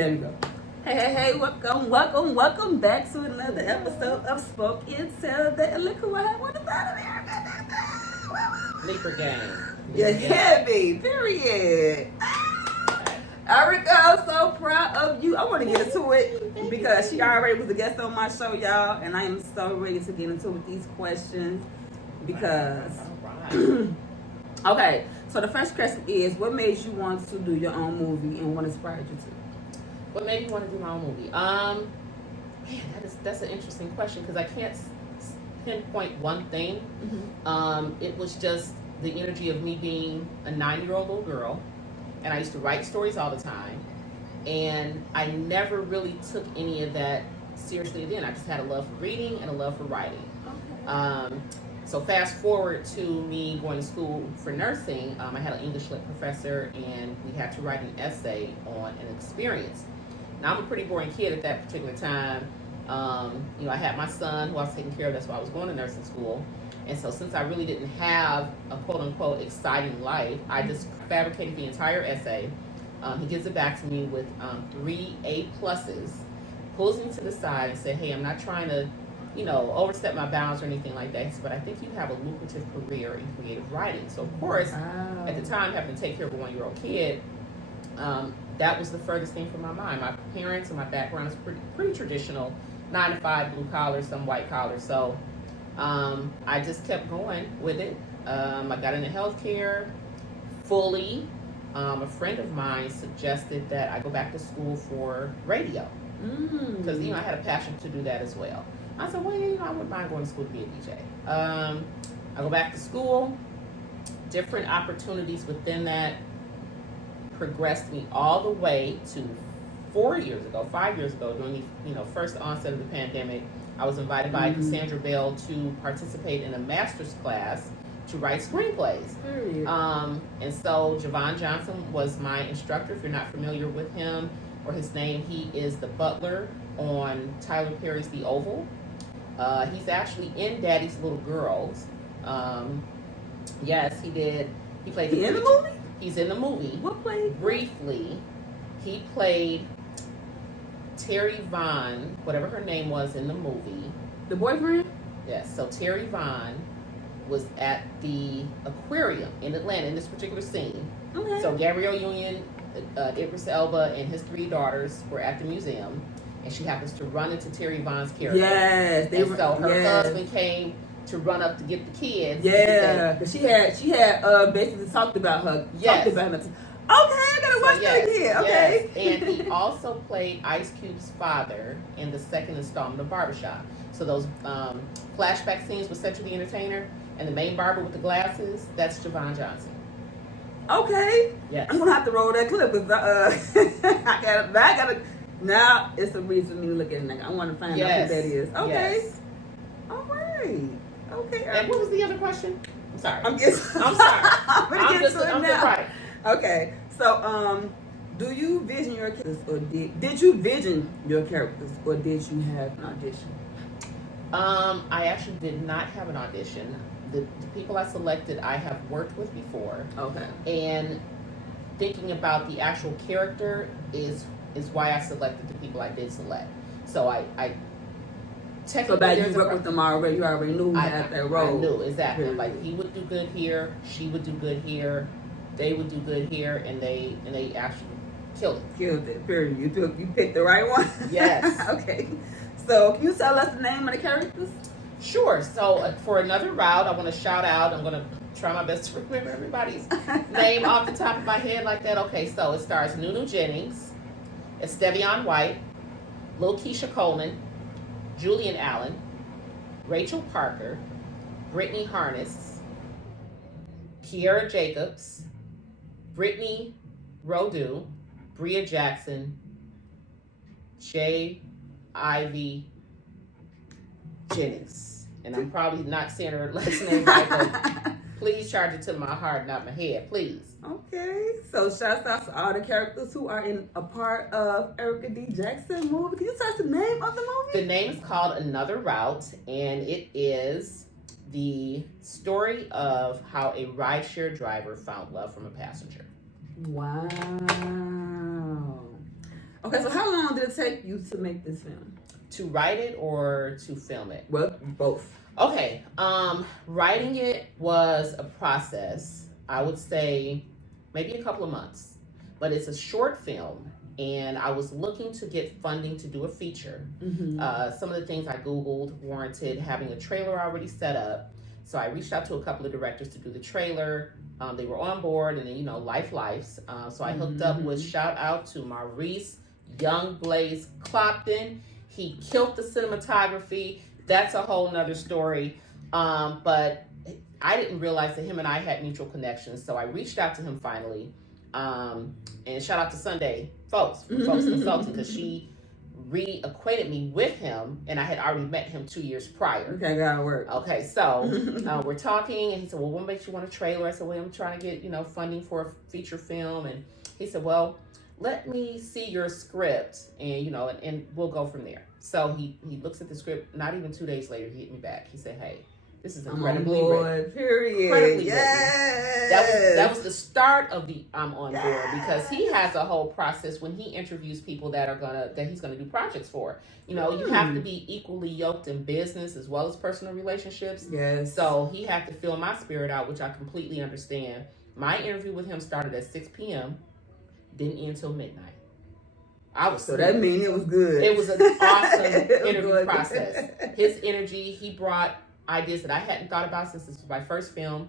There we go. Hey, welcome back to another episode of Spoke and Tell that look who I have on the side of Erica. Leaper game. You're heavy, period. Erika, I'm so proud of you. I want to get into it because she already was a guest on my show, y'all, and I am so ready to get into it with these questions because. Okay, so the first question is, what made you want to do your own movie and what inspired you to? What made me want to do my own movie? Man, that's an interesting question because I can't pinpoint one thing. Mm-hmm. It was just the energy of me being a 9-year-old little girl, and I used to write stories all the time, and I never really took any of that seriously then. I just had a love for reading and a love for writing. Okay. So fast forward to me going to school for nursing, I had an English lit professor, and we had to write an essay on an experience. Now, I'm a pretty boring kid at that particular time. I had my son who I was taking care of. That's why I was going to nursing school. And so since I really didn't have a quote-unquote exciting life, I just fabricated the entire essay. He gives it back to me with 3 A+, pulls me to the side and said, hey, I'm not trying to overstep my bounds or anything like that. He said, but I think you have a lucrative career in creative writing. So, of course, at the time, having to take care of a 1-year-old kid, that was the furthest thing from my mind. My parents and my background is pretty traditional, 9 to 5, blue collar, some white collar. So I just kept going with it. I got into healthcare fully. A friend of mine suggested that I go back to school for radio because I had a passion to do that as well. I said, well, I wouldn't mind going to school to be a DJ. I go back to school. Different opportunities within that progressed me all the way to 5 years ago, during the first onset of the pandemic. I was invited by Cassandra Bell to participate in a master's class to write screenplays. And so Javon Johnson was my instructor. If you're not familiar with him or his name, he is the butler on Tyler Perry's The Oval. He's actually in Daddy's Little Girls. Yes, he did. He played in the movie? He's in the movie. What played? Briefly, he played Terry Vaughn, whatever her name was in the movie. The boyfriend? Yes. So Terry Vaughn was at the aquarium in Atlanta in this particular scene. Okay. So Gabrielle Union, Idris Elba, and his 3 daughters were at the museum, and she happens to run into Terry Vaughn's character. Yes. So her husband came to run up to get the kids. Yeah, because she had basically talked about her. Yes. Talked about her. Okay, I gotta watch that again. Okay. Yes. And he also played Ice Cube's father in the second installment of Barbershop. So those flashback scenes with Cedric the Entertainer and the main barber with the glasses, that's Javon Johnson. Okay. Yes. I'm gonna have to roll that clip because I gotta. Now it's a reason for me to look at it. I want to find out who that is. Okay. Yes. All right. Okay. And what was the other question? I'm sorry. I'm sorry. I'm just right. Okay. So, do you vision your characters, or did you vision your characters, or did you have an audition? I actually did not have an audition. The people I selected, I have worked with before. Okay. And thinking about the actual character is why I selected the people I did select. So I so that you worked with them already, you already knew who had that role. I knew, exactly. Period. Like, he would do good here, she would do good here, they would do good here, and they actually killed it. Killed it, period. You picked the right one? Yes. Okay. So, can you tell us the name of the characters? Sure. So, for another route, I want to shout out, I'm going to try my best to remember everybody's name off the top of my head like that. Okay, so it stars Nunu Jennings, Estevion White, Lil Keisha Coleman, Julian Allen, Rachel Parker, Brittany Harness, Kiera Jacobs, Brittany Rodu, Bria Jackson, Jay Ivy Jennings. And I'm probably not saying her last name right, but please charge it to my heart, not my head, please. Okay, so shouts out to all the characters who are in a part of Erika D. Jackson movie. Can you tell us the name of the movie? The name is called Another Route, and it is the story of how a rideshare driver found love from a passenger. Wow. Okay, so how long did it take you to make this film? To write it or to film it? Well, both. Okay. Writing it was a process. I would say maybe a couple of months, but it's a short film, and I was looking to get funding to do a feature. Some of the things I Googled warranted having a trailer already set up. So I reached out to a couple of directors to do the trailer. They were on board, and then, you know, life lives. So I hooked up with, shout out to Maurice Young Blaze Clopton. He killed the cinematography. That's a whole nother story. But I didn't realize that him and I had mutual connections. So I reached out to him finally. And shout out to Sunday Folks from Folks Consulting, because she reacquainted me with him, and I had already met him 2 years prior. Okay, gotta work. Okay, so we're talking, and he said, well, what makes you want a trailer? I said, well, I'm trying to get, you know, funding for a feature film. And he said, well, let me see your script, and, you know, and we'll go from there. So he looks at the script. Not even 2 days later, he hit me back. He said, hey, this is incredibly written. Period. Incredibly Yes. written. That was the start of the I'm on board, because he has a whole process when he interviews people that he's gonna do projects for. You know, you have to be equally yoked in business as well as personal relationships. Yes. So he had to feel my spirit out, which I completely understand. My interview with him started at 6 p.m. didn't end until midnight. So that means it was good. It was an awesome interview process. His energy, he brought ideas that I hadn't thought about since this was my first film.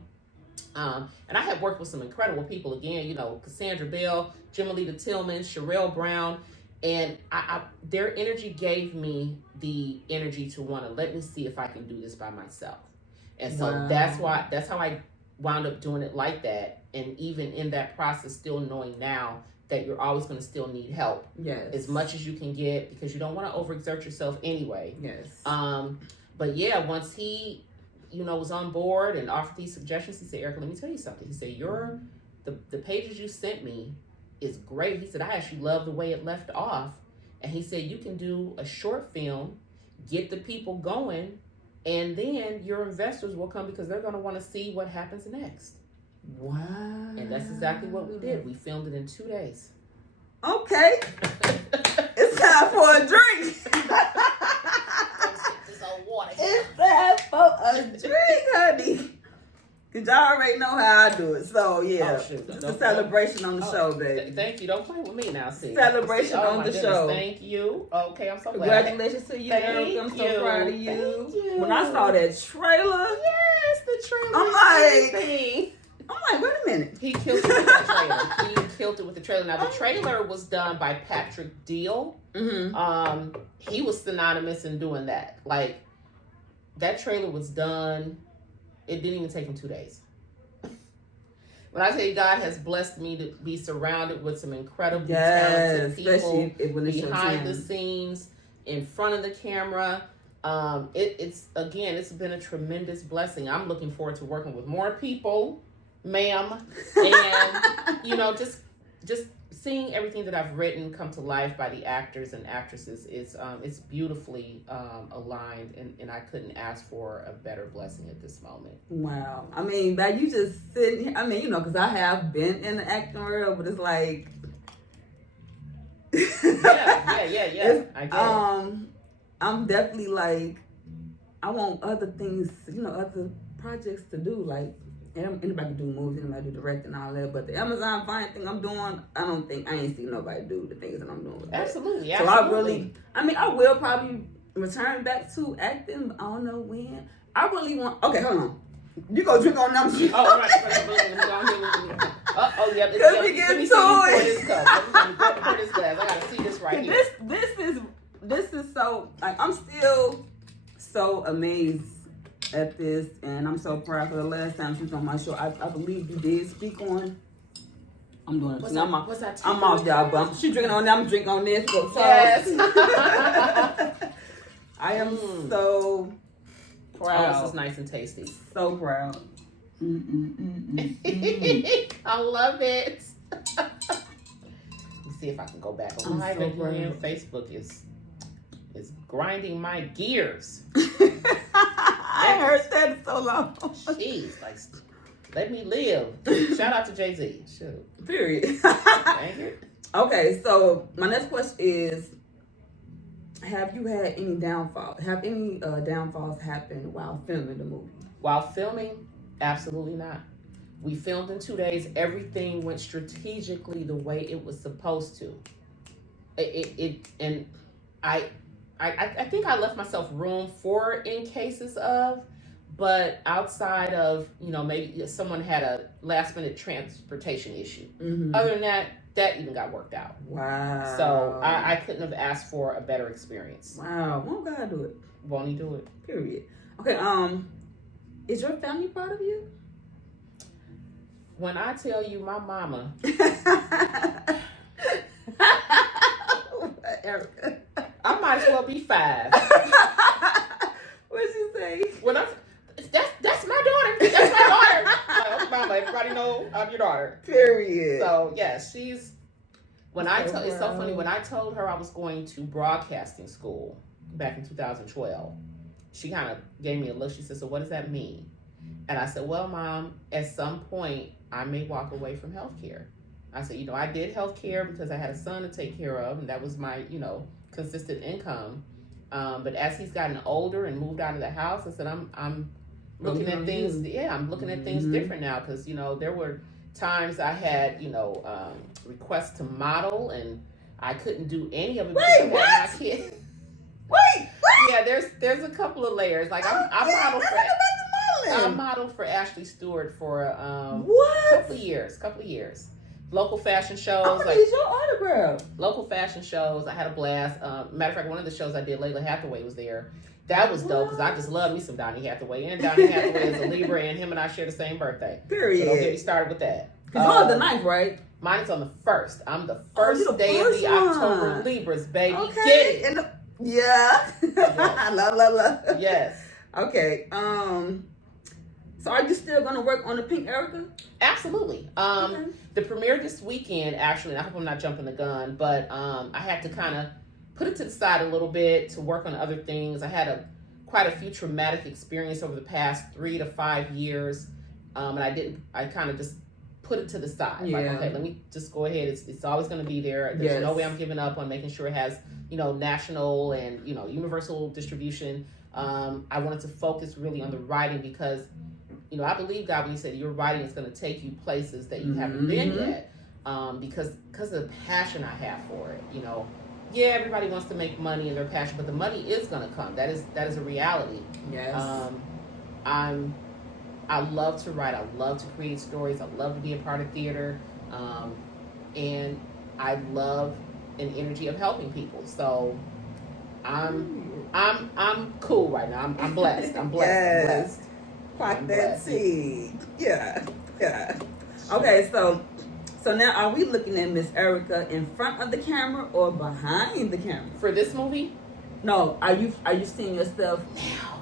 And I had worked with some incredible people, again, you know, Cassandra Bell, Jimalita Tillman, Sherelle Brown, and their energy gave me the energy to want to let me see if I can do this by myself. And so that's how I wound up doing it like that. And even in that process, still knowing now that you're always going to still need help. Yes. As much as you can get, because you don't want to overexert yourself anyway. Yes. But yeah, once he, you know, was on board and offered these suggestions, he said, Erika, let me tell you something. He said, the pages you sent me is great. He said, I actually love the way it left off. And he said, you can do a short film, get the people going, and then your investors will come, because they're going to want to see what happens next. Wow. And that's exactly what we did. We filmed it in 2 days. Okay. It's time for a drink. It's time for a drink, honey. Because y'all already know how I do it. So, yeah. Oh, shoot. It's a celebration on the show, baby. Thank you. Don't play with me now, see. Celebration on the show. Thank you. Okay, I'm so glad. Congratulations to you, Thank Erika. I'm so you. proud of you. Thank you. When I saw that trailer, Yes, the trailer. I'm like, wait a minute. He killed it with that trailer. He killed it with the trailer. Now, the trailer was done by Patrick Deal. He was synonymous in doing that. Like, that trailer was done. It didn't even take him 2 days. When I tell you, God has blessed me to be surrounded with some incredibly talented people behind the scenes, in front of the camera. It's been a tremendous blessing. I'm looking forward to working with more people, ma'am, and you know, just seeing everything that I've written come to life by the actors and actresses. It's beautifully aligned, and I couldn't ask for a better blessing at this moment. Wow. I mean, but you just sitting here, I mean, you know, because I have been in the acting world, but it's like yeah. I get it. I'm definitely like, I want other things, you know, other projects to do. Like, anybody can do movies, anybody do directing and all that. But the Amazon Vine thing I'm doing, I ain't seen nobody do the things that I'm doing with Absolutely. that. So I will probably return back to acting, but I don't know when. I really want, okay, hold on. You go drink on them. Oh, right. Yeah. Let me get to it. Let me pour this glass. I gotta see this right here. This is so, like, I'm still so amazed at this, and I'm so proud. For the last time she was on my show, I believe you did speak on. I'm doing it. I'm off, y'all, but she drinking on that. I'm drinking on this. Yes. I am so proud. Oh, this is nice and tasty. So proud. I love it. Let me see if I can go back live again. Facebook is grinding my gears. I heard that so long. Jeez, like, let me live. Shout out to Jay-Z. Shoot. Period. Dang it. Okay, so my next question is: have you had any downfall? Have any downfalls happen while filming the movie? While filming, absolutely not. We filmed in 2 days. Everything went strategically the way it was supposed to. And I think I left myself room for in cases of, but outside of, maybe someone had a last minute transportation issue. Mm-hmm. Other than that even got worked out. Wow. So I couldn't have asked for a better experience. Wow. Won't God do it? Won't he do it? Period. Okay. Is your family proud of you? When I tell you my mama, ERIKA. I might as well be 5. What'd you say? When that's my daughter. That's my daughter. Oh, mama, everybody know I'm your daughter. Period. So yes, she's. It's so funny. When I told her I was going to broadcasting school back in 2012, she kind of gave me a look. She said, "So what does that mean?" And I said, "Well, Mom, at some point I may walk away from healthcare." I said, I did healthcare because I had a son to take care of, and that was my, consistent income. But as he's gotten older and moved out of the house, I said, I'm looking at things. Yeah, I'm looking at things different now because, there were times I had, requests to model, and I couldn't do any of it because I had my kid. Wait. Yeah, there's a couple of layers. Like I modeled for Ashley Stewart for a couple of years. Local fashion shows. Need your autograph. Local fashion shows. I had a blast. Matter of fact, one of the shows I did, Layla Hathaway was there. That was dope because I just love me some Donny Hathaway. And Donny Hathaway is a Libra, and him and I share the same birthday. Period. So don't get me started with that. Because you're on the 9th, right? Mine is on the 1st. I'm the first day of the October Libras, baby. Okay. Get it. Yeah. love. Yes. Okay. So are you still going to work on the Pink ERIKA? Absolutely. Okay. The premiere this weekend, actually, and I hope I'm not jumping the gun, but I had to kind of put it to the side a little bit to work on other things. I had quite a few traumatic experiences over the past 3 to 5 years, and I kind of just put it to the side. Yeah. Like, okay, let me just go ahead. It's always going to be there. There's no way I'm giving up on making sure it has, national and, universal distribution. I wanted to focus really on the writing because I believe God when He said your writing is going to take you places that you haven't been yet, because of the passion I have for it. Yeah, everybody wants to make money in their passion, but the money is going to come. That is a reality. Yes. I love to write. I love to create stories. I love to be a part of theater, and I love an energy of helping people. So I'm cool right now. I'm blessed. I'm blessed. Yes. I'm blessed. Plant that seed. Yeah. Okay, so now are we looking at Miss ERIKA in front of the camera or behind the camera? For this movie? No, are you seeing yourself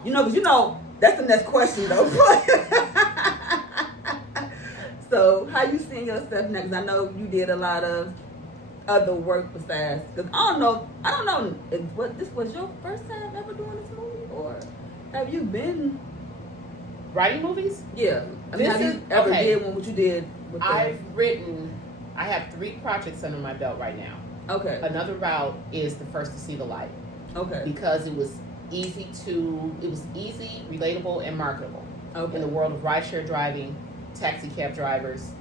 now? Because that's the next question though. So how you seeing yourself now? Because I know you did a lot of other work besides. Because I don't know if this was your first time ever doing this movie, or have you been writing movies? Yeah. Have you ever did what you did with I have 3 projects under my belt right now. Okay. Another route is the first to see the light. Okay. Because it was easy, relatable, and marketable. Okay. In the world of rideshare driving, taxi cab drivers,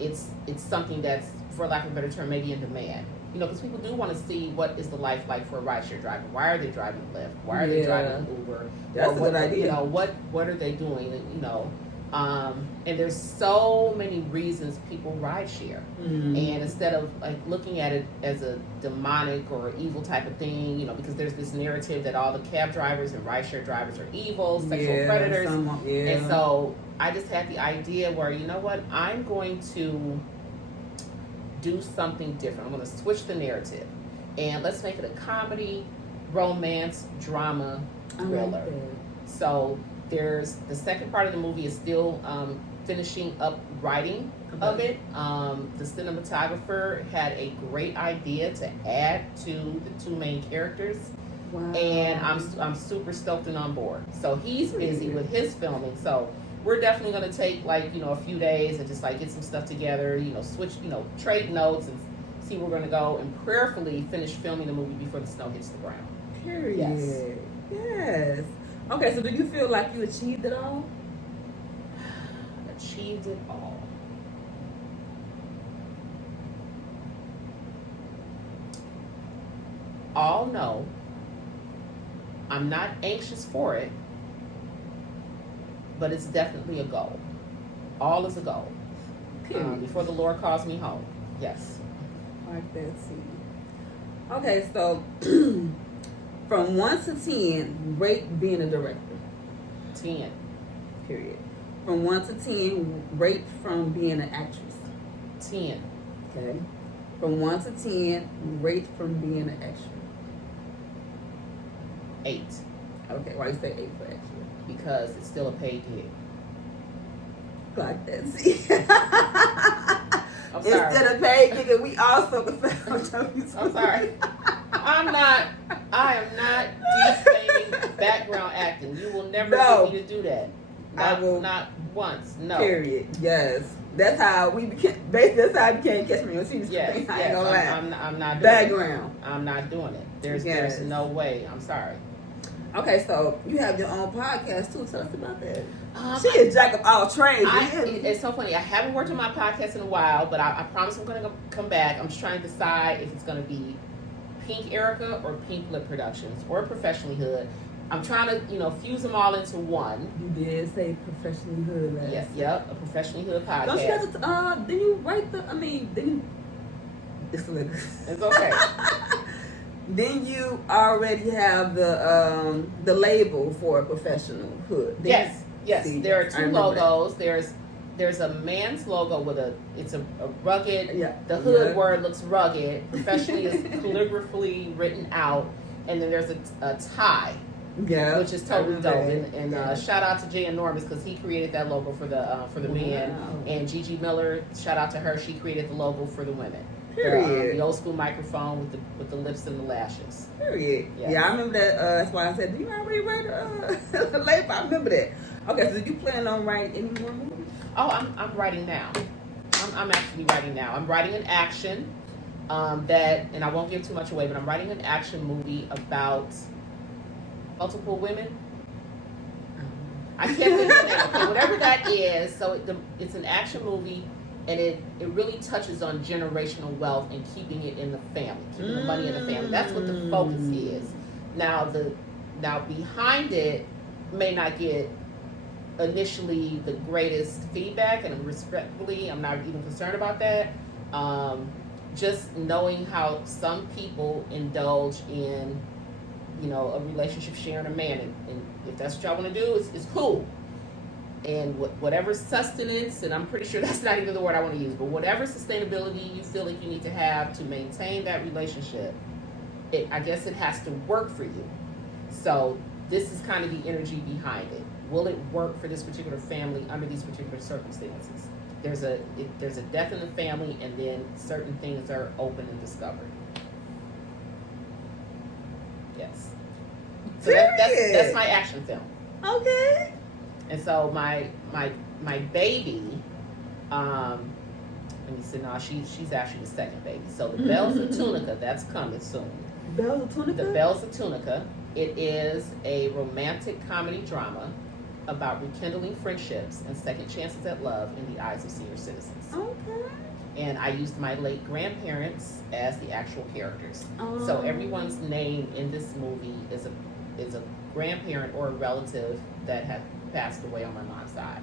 it's something that's, for lack of a better term, maybe in demand. Because people do want to see what is the life like for a rideshare driver. Why are they driving Lyft? Why are they driving Uber? That's a good idea. What are they doing? And there's so many reasons people rideshare. Mm-hmm. And instead of looking at it as a demonic or evil type of thing, because there's this narrative that all the cab drivers and rideshare drivers are evil, sexual predators. And so I just had the idea where, I'm going to do something different. I'm going to switch the narrative, and let's make it a comedy, romance, drama, thriller. So there's the second part of the movie is still finishing up writing of it. The cinematographer had a great idea to add to the 2 main characters. Wow. And I'm super stoked and on board. So he's busy with his filming. So we're definitely going to take a few days and just get some stuff together, switch, trade notes and DC, we're going to go and prayerfully finish filming the movie before the snow hits the ground. Period. Yes. Yes. Okay, so do you feel like you achieved it all? Achieved it all. All no. I'm not anxious for it, but it's definitely a goal. All is a goal. Before the Lord calls me home. Yes. Like that, see. Okay, so from 1 to 10, rate being a director. 10. Period. From 1 to 10, rate from being an actress. 10. Okay. From 1 to 10, rate from being an extra. 8. Okay, why you say 8 for extra? Because it's still a paid gig. Like that, see. I'm sorry. Instead of paid gig, and we also can I'm sorry. I am not defaming background acting. You will never get me to do that. Not once. No. Period. Yes. That's how we became. That's how I became Catch Me on TV. Yes. I ain't Yes. gonna lie. I'm not doing Background. it. I'm not doing it. There's no way. I'm sorry. Okay, so you have your own podcast too. Tell us about that. She is jack of all trades. It's so funny. I haven't worked on my podcast in a while, but I promise I'm going to come back. I'm just trying to decide if it's going to be Pink ERIKA or Pink Lip Productions or Professionally Hood. I'm trying to, fuse them all into one. You did say Professionally Hood last. Yes, yep, a Professionally Hood podcast. Don't you have to, then you write it's a little. It's okay. Then you already have the label for Professional Hood. Yes. See, there are 2 logos. That. There's a man's logo with it's a rugged. Yeah. The hood word looks rugged. Professionally is calligraphically written out, and then there's a tie. Yeah, which is totally dope. And shout out to Jay Enormous because he created that logo for the men. And Gigi Miller, shout out to her. She created the logo for the women. Period. The old school microphone with the lips and the lashes. Period. Yes. Yeah, I remember that. That's why I said, do you already write a label? I remember that. Okay, so do you plan on writing any more movies? Oh, I'm writing now. I'm actually writing now. I'm writing an action and I won't give too much away, but I'm writing an action movie about multiple women. I can't think of the name. Okay, whatever that is. So it's an action movie, and it really touches on generational wealth and keeping it in the family, keeping the money in the family. That's what the focus is. Now behind it may not get initially the greatest feedback, and respectfully, I'm not even concerned about that. Just knowing how some people indulge in a relationship sharing a man, and if that's what y'all want to do, it's cool. And whatever sustenance, and I'm pretty sure that's not even the word I want to use, but whatever sustainability you feel like you need to have to maintain that relationship, I guess it has to work for you. So this is kind of the energy behind it. Will it work for this particular family under these particular circumstances? There's a death in the family, and then certain things are open and discovered. Yes. So that's my action film. Okay. And so my baby, let me see. No, she's actually the second baby. So the Bells of Tunica, that's coming soon. Bells of Tunica. The Bells of Tunica. It is a romantic comedy drama about rekindling friendships and second chances at love in the eyes of senior citizens. Okay. And I used my late grandparents as the actual characters. Oh. So everyone's name in this movie is a grandparent or a relative that had passed away on my mom's side.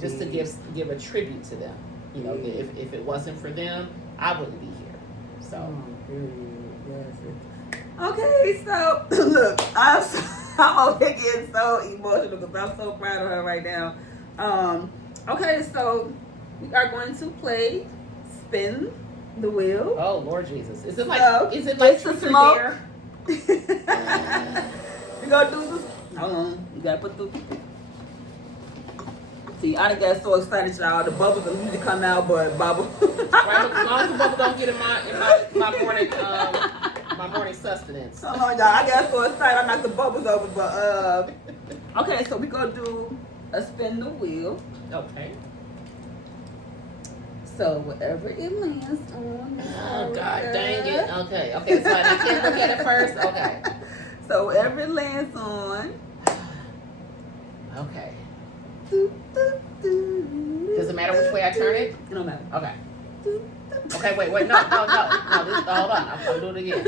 Just to give a tribute to them. If it wasn't for them, I wouldn't be here. So. Yes. Okay, so look, I'm over here getting so emotional because I'm so proud of her right now. Okay, so we are going to play Spin the Wheel. Oh Lord Jesus! Is it like it's Truth a or Dare? We're gonna do this. Hold on, you gotta put the. See, I done got so excited, y'all. The bubbles don't usually come out, but bubble. Right, as long as the bubble don't get in my morning sustenance. Hold on, y'all. I got so excited, I knocked the bubbles over. But okay, so we gonna do a spin the wheel. Okay. So whatever it lands on. Oh God, dang it. Okay, so I can't look at it first. Okay. So whatever it lands on. Okay. Does it matter which way I turn it? It don't matter. Okay. Okay, wait, no. This, hold on. I'm doing it again.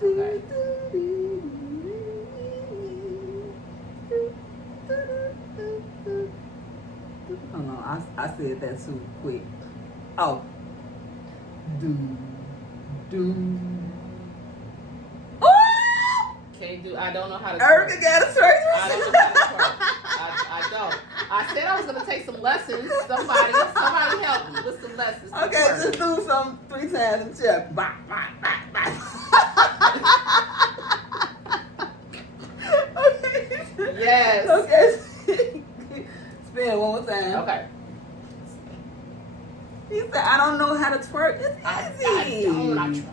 Okay. Hold on, I said that too quick. Oh. I don't know how to ERIKA got a twerk. I don't know how to twerk. I don't. I said I was going to take some lessons. Somebody help me with some lessons. Okay, just do some 3 times and check. Bop, bop, bop, bop. Okay. Yes. Okay. Spin it one more time. Okay. He said, I don't know how to twerk. It's easy. I tried.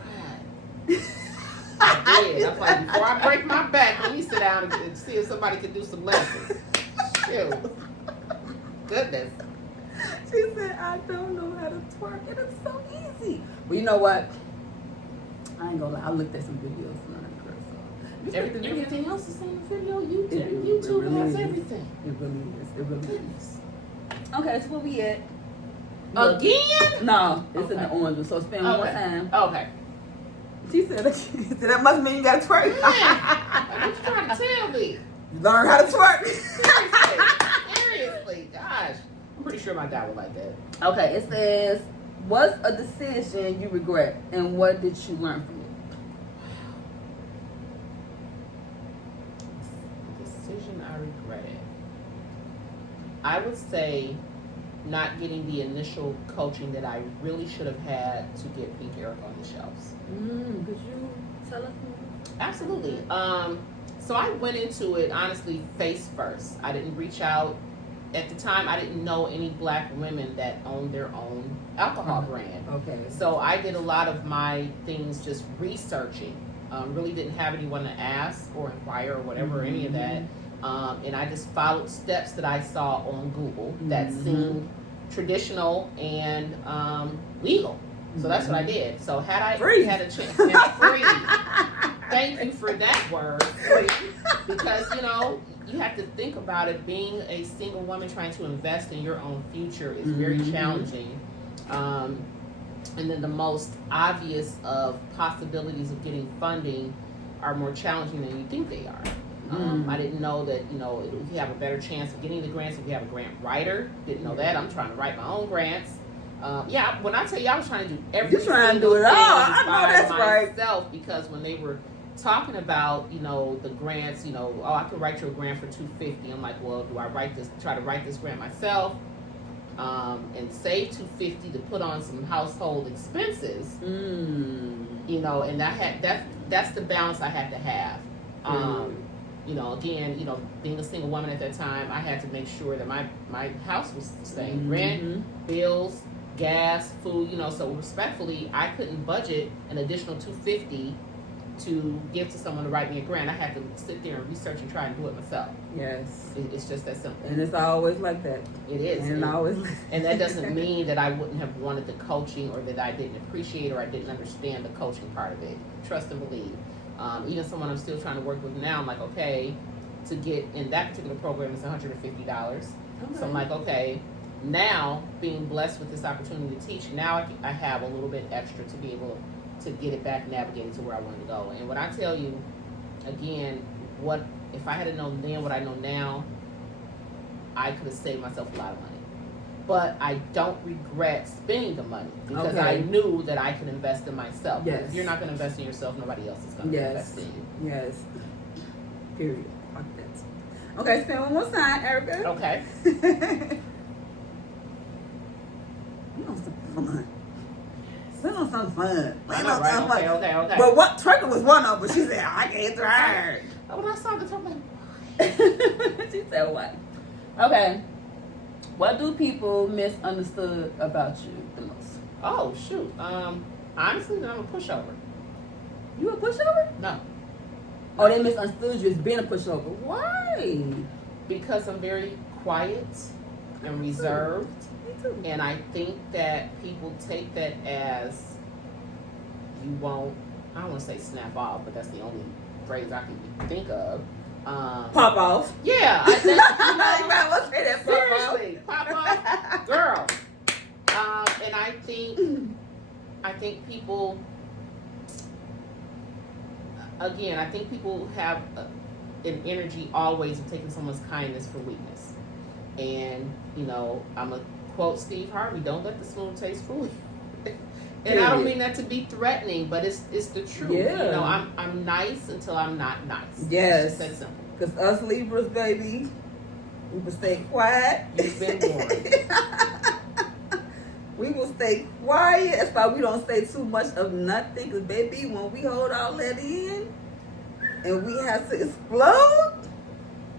I did. I'm like, before I break my back, let me sit down and see if somebody can do some lessons. Shoot. Goodness. She said, I don't know how to twerk. And it's so easy. Well, you know what? I ain't gonna lie. I looked at some videos and everything else is on the video. YouTube has everything. It really is. Okay, so where we at? Again? No, it's in the orange one. So spin one more time. Okay. She said, that must mean you got to twerk. What you trying to tell me? Learn how to twerk. Seriously, gosh. I'm pretty sure my dad would like that. Okay, it says, what's a decision you regret and what did you learn from it? A decision I regretted. I would say not getting the initial coaching that I really should have had to get Pink ERIKA on the shelves. Could you tell us more? Absolutely. So I went into it honestly face first. I didn't reach out. At the time, I didn't know any black women that owned their own alcohol brand. Okay. So I did a lot of my things just researching. Really didn't have anyone to ask or inquire or whatever, any of that. And I just followed steps that I saw on Google that seemed traditional and legal. So that's what I did. So had I had a chance, and free. Thank you for that word, free. Because, you have to think about it. Being a single woman trying to invest in your own future is very challenging. And then the most obvious of possibilities of getting funding are more challenging than you think they are. I didn't know that, you have a better chance of getting the grants if you have a grant writer. Didn't know that. I'm trying to write my own grants. When I tell you I was trying to do everything. You're trying to do it all. I know that's myself, because when they were talking about, the grants, I could write you a grant for $250. I'm like, well, do I try to write this grant myself and save $250 to put on some household expenses? And that's the balance I had to have. Again, being a single woman at that time, I had to make sure that my house was staying. Rent, bills, gas, food, so respectfully, I couldn't budget an additional $250 to give to someone to write me a grant. I had to sit there and research and try and do it myself. Yes. It's just that simple. And it's always like that. It is. And that doesn't mean that I wouldn't have wanted the coaching or that I didn't appreciate or I didn't understand the coaching part of it. Trust and believe. Even someone I'm still trying to work with now, I'm like, okay, to get in that particular program is $150. Okay. So I'm like, okay, now being blessed with this opportunity to teach, now I have a little bit extra to be able to get it back navigating to where I wanted to go. And when I tell you, again, what if I had known then what I know now, I could have saved myself a lot of money. But I don't regret spending the money because I knew that I could invest in myself. Yes. If you're not going to invest in yourself, nobody else is going to invest in you. Yes. Period. Fuck that. Okay, spin one more time, ERIKA. Okay. We on some fun. We're on some fun. Okay. But what twerking was one of them, but she said, I can't twerk. When I saw the talk, like, she said what? Okay. What do people misunderstood about you the most? Oh, shoot. Honestly, then I'm a pushover. You a pushover? No. Oh, they misunderstood you as being a pushover. Why? Because I'm very quiet. and reserved. Me too. And I think that people take that as you won't, I don't want to say snap off, but that's the only phrase I can think of. Pop off. Yeah, I think, You might well say that, pop off. seriously, pop off, girl. And I think people, again, I think people have an energy always of taking someone's kindness for weakness. And, you know, I'm going to quote Steve Harvey, don't let the spoon taste food. And I don't mean that to be threatening, but it's the truth. Yeah. You know, I'm nice until I'm not nice. Yes. It's just that simple. Because us Libras, baby, we will stay quiet. You've been warned. We will stay quiet. That's why we don't say too much of nothing. Because, baby, when we hold all that in and we have to explode,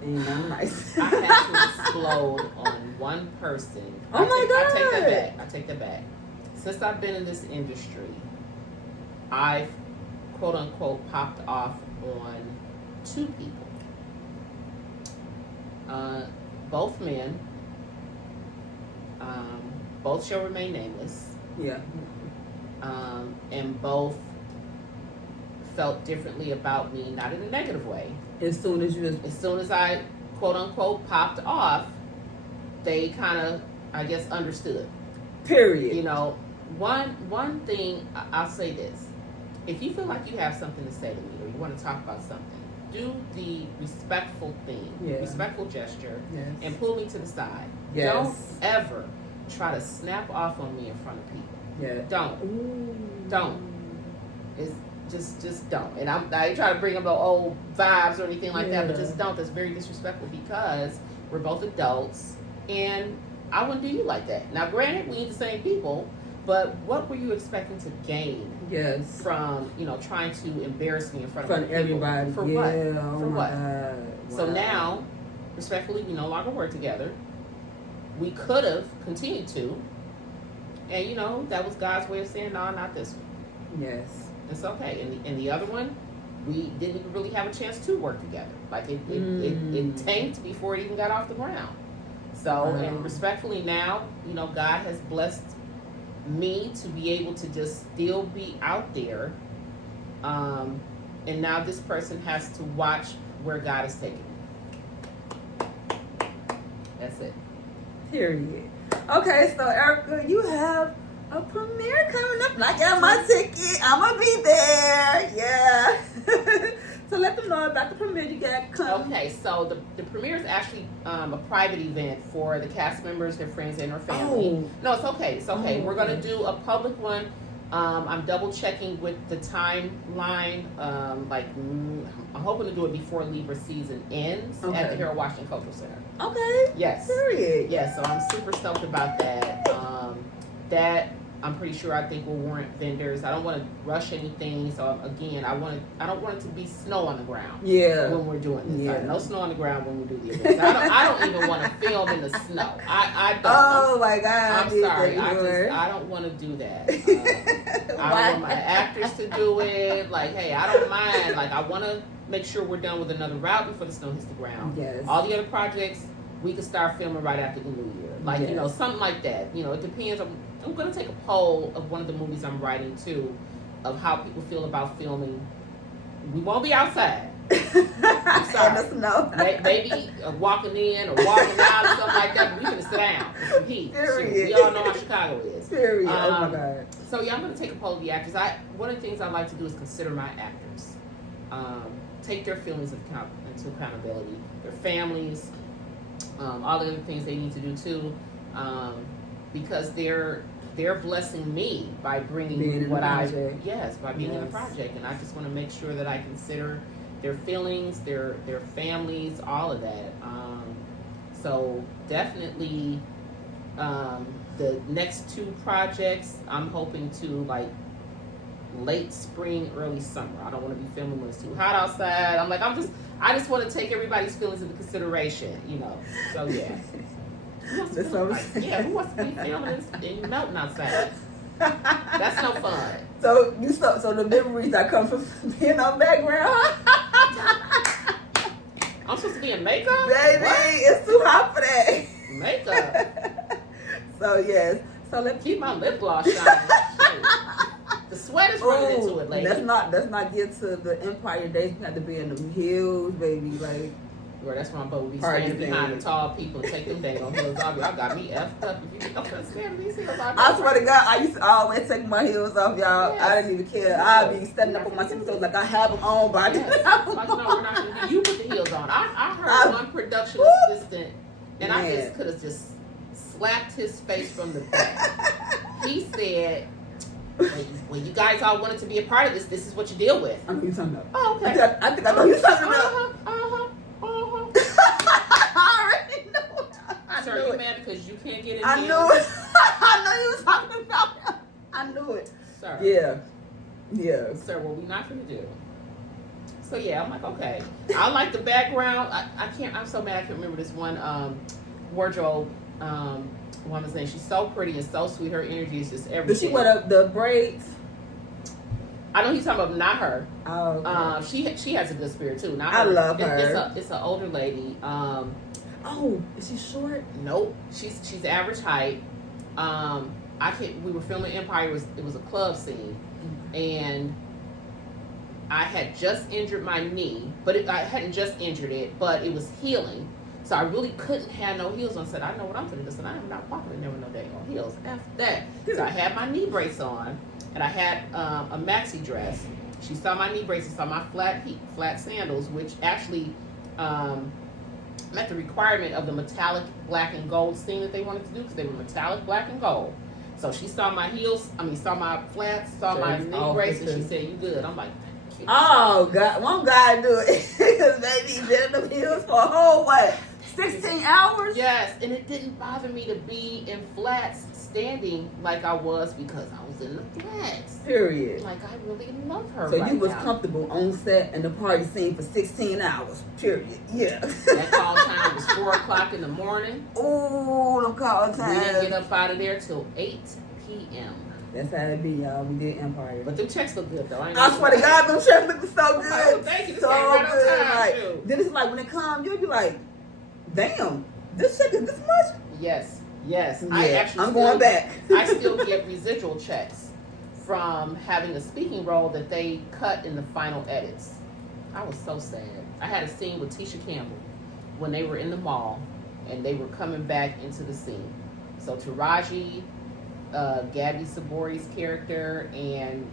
ain't nothing nice. I had to explode on one person. Oh my God. I take that back. Since I've been in this industry, I've quote unquote popped off on 2 people. Both men. Both shall remain nameless. Yeah. And both felt differently about me, not in a negative way. As soon as I quote unquote popped off, they kind of, I guess, understood. Period. You know, one thing I'll say this: if you feel like you have something to say to me or you want to talk about something, do the respectful thing, respectful gesture, and pull me to the side. Yes. Don't ever try to snap off on me in front of people. Yeah. Don't. Ooh. Don't. It's just don't. And I ain't trying to bring up the old vibes or anything like that, but just don't. That's very disrespectful because we're both adults and I wouldn't do you like that. Now, granted, we ain't the same people, but what were you expecting to gain from, you know, trying to embarrass me in front of everybody? For what? Oh for what? God. So now, respectfully, we no longer work together. We could have continued to, and you know, that was God's way of saying, no, not this one. Yes. It's okay. And the other one, we didn't even really have a chance to work together. Like it tanked before it even got off the ground. So, and respectfully now, you know, God has blessed me to be able to just still be out there. And now this person has to watch where God is taking me. That's it. Period. Okay, so ERIKA, you have a premiere coming up. I got my ticket. I'm going to be there. Yeah. So let them know about the premiere you got coming. Okay, so the premiere is actually a private event for the cast members, their friends, and their family. Oh. No, it's okay. It's okay. Oh, We're going to do a public one. I'm double checking with the timeline. I'm hoping to do it before Libra season ends at the Harold Washington Cultural Center. Okay. Yes. Period. Yes, so I'm super stoked about that. That I'm pretty sure I think will warrant vendors. I don't want to rush anything. So again, I don't want it to be snow on the ground. Yeah. When we're doing this, Yeah. no snow on the ground when we do the events. I don't even want to film in the snow. I don't. Oh my God. I'm sorry. I don't want to do that. I want my actors to do it. Like, hey, I don't mind. Like, I want to make sure we're done with another route before the snow hits the ground. Yes. All the other projects, we can start filming right after the new year. Like, you know, something like that. You know, it depends. I'm going to take a poll of one of the movies I'm writing too, of how people feel about filming. We won't be outside. I'm sorry. In the snow. Maybe walking in or walking out or something like that, but we finna sit down with some heat. Period. We all know how Chicago is. Period. Oh my God. So yeah, I'm going to take a poll of the actors. One of the things I like to do is consider my actors. Take their feelings into accountability, their families, all the other things they need to do too, because they're blessing me by bringing being in the project. by being in the project, and I just want to make sure that I consider their feelings, their families, all of that. So definitely, the next 2 projects I'm hoping to like late spring, early summer. I don't want to be filming when it's too hot outside. I just want to take everybody's feelings into consideration, you know. So yeah. Who wants to be filming and melting outside? That's no fun. So the memories that come from being on background. I'm supposed to be in makeup? Baby, it's too hot for that. Makeup. So yes. So let's Keep my lip gloss shining. Shit. The sweat is running into it, lady. Let's not get to the Empire days. We have to be in the heels, baby. Like, well, that's why I'm supposed to be standing behind the tall people and take them dang on heels off. Y'all got me effed up. If you don't stand these heels off, I swear to God, I used to always take my heels off, y'all. Yes. I didn't even care. I'd be standing up on my tippy toes like I have them on, but I didn't have them Like, on. no, we're not going to do. You put the heels on. I heard one production assistant, and I just could have just slapped his face from the back. He said, well, you guys all wanted to be a part of this. This is what you deal with. I know you're talking about. Oh, okay. I think I know you're talking about. I already know. Sir, you mad because you can't get in I here? knew it. I know you were talking about him. I knew it. Sir. Yeah. Sir, what we not gonna do? So yeah, I'm like, okay. I like the background. I can't. I'm so mad. I can't remember this one wardrobe woman's name. She's so pretty and so sweet. Her energy is just everything. Did she wear the braids? I know he's talking about not her. Oh. Okay. She has a good spirit too. Not her. I love her. It's an older lady. Oh, is she short? Nope. She's average height. We were filming Empire. It was a club scene, and I had just injured my knee, but I hadn't just injured it, but it was healing. So I really couldn't have no heels on. I said, I know what I'm going to do. I am not walking in there with no dang on heels. F that. So I had my knee brace on, and I had a maxi dress. She saw my knee brace and saw my flat sandals, which actually met the requirement of the metallic black and gold scene that they wanted to do, because they were metallic black and gold. So she saw my heels, saw my flats, saw my knee brace, and she said, you good. I'm like, oh, God. One guy do it. Because baby did them heels for a whole, 16 hours? Yes, and it didn't bother me to be in flats standing like I was, because I was in the flats. Period. Like, I really love her. So you was comfortable on set and the party scene for 16 hours. Period. Yeah. That call time was 4 o'clock in the morning. Ooh, them call times. We didn't get up out of there till 8 p.m. That's how it be, y'all. We did Empire. But them checks look good, though. I swear to God, them checks look so good. Oh, thank you. So right good. on time, Like, then it's like when it comes, you'll be like, damn, this check is this much? Yes. Yeah, I'm going back. I still get residual checks from having a speaking role that they cut in the final edits. I was so sad. I had a scene with Tisha Campbell when they were in the mall and they were coming back into the scene. So Taraji, Gabby Sabori's character, and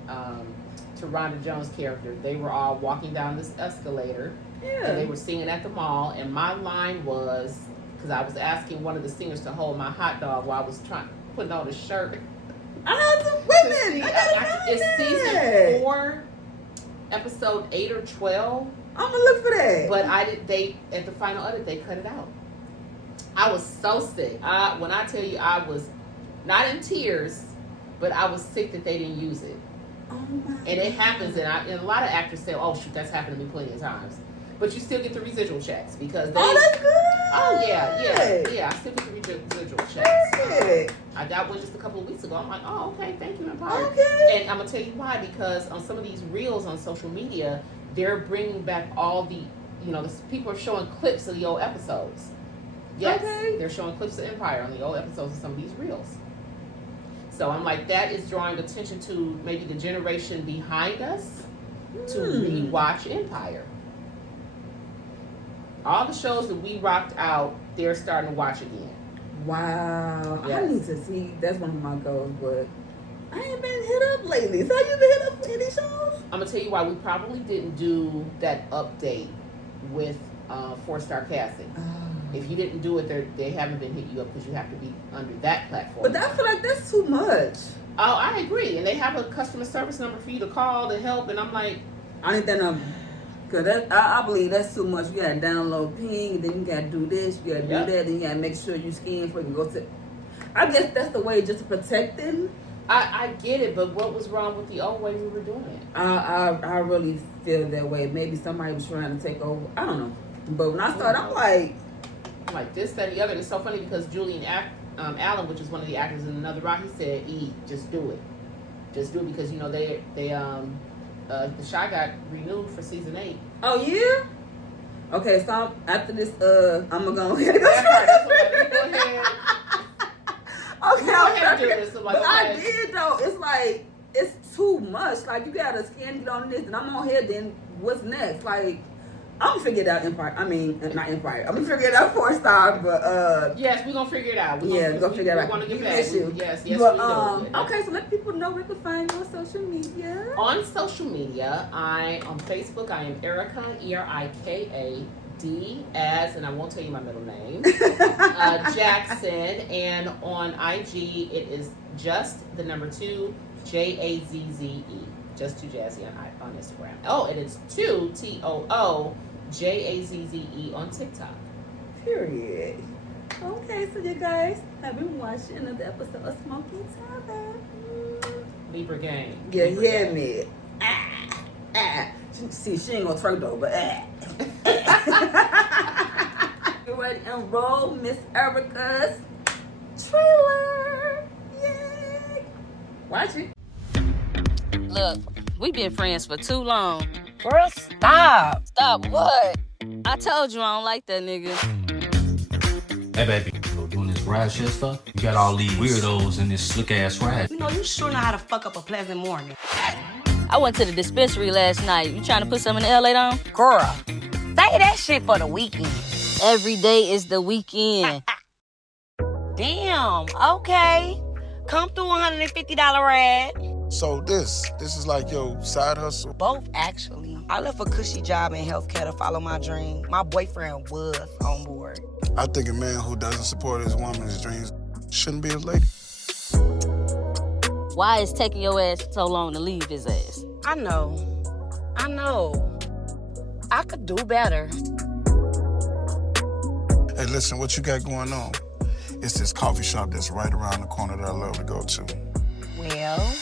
Taronda Jones' character, they were all walking down this escalator. Yeah. And they were singing at the mall, and my line was, because I was asking one of the singers to hold my hot dog while I was putting on a shirt. I have some women. It's season 4, episode 8 or 12. I'm gonna look for that. But at the final edit, they cut it out. I was so sick. When I tell you, I was not in tears, but I was sick that they didn't use it. Oh my and it happens, and a lot of actors say, "Oh shoot, that's happened to me plenty of times." But you still get the residual checks because they. Oh, that's good. Oh yeah. I still get the residual checks. I got one just a couple of weeks ago. I'm like, oh okay, thank you, Empire. Okay. And I'm gonna tell you why, because on some of these reels on social media, they're bringing back all the, the people are showing clips of the old episodes. Yes, they're showing clips of Empire on the old episodes of some of these reels. So I'm like, that is drawing attention to maybe the generation behind us to rewatch Empire. All the shows that we rocked out, they're starting to watch again. Wow. Yes. I need to see. That's one of my goals, but I ain't been hit up lately. So you been hit up for any shows? I'm going to tell you why we probably didn't do that update with 4-star casting. If you didn't do it, they haven't been hitting you up because you have to be under that platform. But I feel like that's too much. Oh, I agree. And they have a customer service number for you to call to help. And I'm like, I need that number. Because I believe that's too much. You got to download Ping, then you got to do this, you got to do that, then you got to make sure you scan before you can go to. I guess that's the way, just to protect them. I get it, but what was wrong with the old way we were doing it? I really feel that way. Maybe somebody was trying to take over. I don't know. But when I started, I'm like this, that, and the other. And it's so funny because Julian Allen, which is one of the actors in Another Rock, he said, just do it. Just do it because, the Shy got renewed for season 8. Oh, yeah? Okay, so after this, I'm gonna go ahead. That's right. That's what let me go ahead. Okay, Go ahead and do this. I'm like, but I okay. did though. It's like it's too much. Like you gotta scan it on this, and I'm on here. Then what's next? Like I'm gonna figure it out. Empire. I mean, not Empire. I'm gonna figure it out 4-star. But yes, we're gonna figure it out. we're gonna figure it out. We want to get We back. miss you. Yes, But, we do. okay, so let people know where to find you on social media. On social media, on Facebook, I am ERIKA, ERIKA. D as, and I won't tell you my middle name, Jackson, and on IG it is just the number 2 JAZZE, just 2 Jazzy on Instagram. Oh, and it's 2 TOO JAZZE on TikTok. Period. Okay, so you guys have been watching another episode of Smoking Tavern. Libra gang. You Libra hear gang. me? See, she ain't gonna twerk though, but Get ready and roll Miss Erika's trailer. Yay! Watch it. Look, we been friends for too long. Girl, stop. Stop what? I told you I don't like that nigga. Hey baby, you doing this ride shit stuff? You got all these weirdos in this slick ass ride. You know, you sure know how to fuck up a pleasant morning. I went to the dispensary last night. You trying to put something in the LA on? Girl, say that shit for the weekend. Every day is the weekend. Damn, okay. Come through $150 rad. So this is like your side hustle? Both, actually. I left a cushy job in healthcare to follow my dream. My boyfriend was on board. I think a man who doesn't support his woman's dreams shouldn't be a lady. Why is taking your ass so long to leave his ass? I know. I could do better. Hey, listen, what you got going on? It's this coffee shop that's right around the corner that I love to go to. Well,